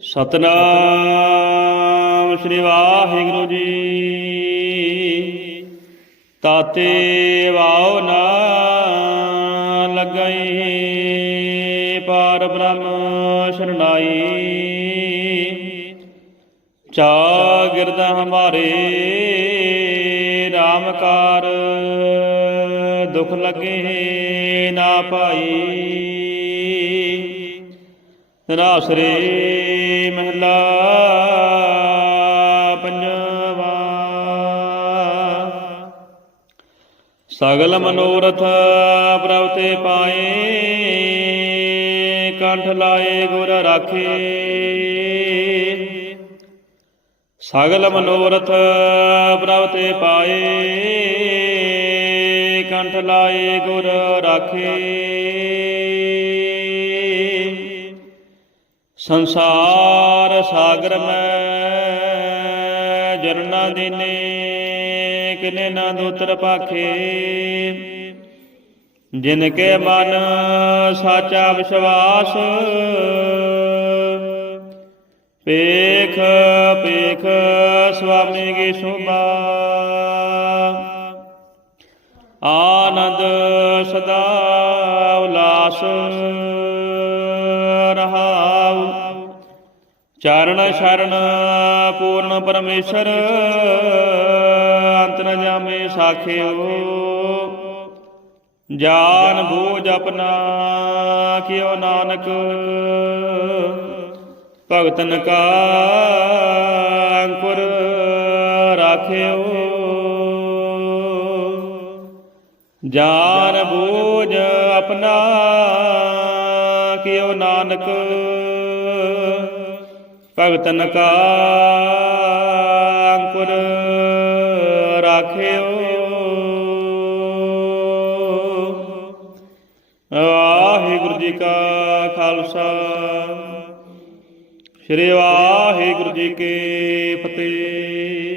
ਸਤਨਾਮ ਸ੍ਰੀ ਵਾਹਿਗੁਰੂ ਜੀ। ਤਾਤੇ ਵਾਉ ਨਾ ਲੱਗਈ, ਪਾਰ ਬ੍ਰਹਮ ਸ਼ਰਨਾਈ। ਚਾ ਹਮਾਰੇ ਰਾਮਕਾਰ ਦੁਖ ਲਗੇ ਨਾ ਪਾਈ। ਰਾਸਰੇ ਸਗਲ ਮਨੋਰਥ ਪ੍ਰਭ ਤੇ ਪਾਏ, ਕੰਠ ਲਾਏ ਗੁਰ ਰਾਖੇ। ਸਗਲ ਮਨੋਰਥ ਪ੍ਰਭ ਤੇ ਪਾਏ, ਕੰਠ ਲਾਏ ਗੁਰ ਰਾਖੇ। ਸੰਸਾਰ ਸਾਗਰ ਮੈਂ ਜਰਨਾ ਦਿਨੇ ਕਿਨੇ ਨਾ ਦੂਤਰ ਪਾਖੇ? ਜਿਨ ਕੇ ਮਨ ਸਾਚਾ ਵਿਸ਼ਵਾਸ ਪੇਖ ਪੇਖ ਸੁਆਮੀ ਕੀ ਸ਼ੋਭਾ। ਆਨੰਦ ਸਦਾ ਉਲਾਸ ਰਹਾਉ। ਚਰਨ ਸ਼ਰਨ ਪੂਰਨ ਪਰਮੇਸ਼ਰ ਅੰਤ ਨ ਜਾਮੇ ਸਾਖਿਓ। ਜਾਨ ਬੋਝ ਆਪਣਾ ਕਿਉ ਨਾਨਕ। ਭਗਤਨ ਕਾ ਅੰਕੁਰ ਰਾਖਿਓ। ਜਾਨ ਬੂਝ ਆਪਣਾ ਕਿਉ ਨਾਨਕ। ਭਗਤਨ ਕਾ ਅੰਕੁਰ ਰਾਖਿਓ ਵਾਹਿਗੁਰੂ ਜੀ ਕਾ ਖਾਲਸਾ। ਸ੍ਰੀ ਵਾਹਿਗੁਰੂ ਜੀ ਕੀ ਫਤਿਹ।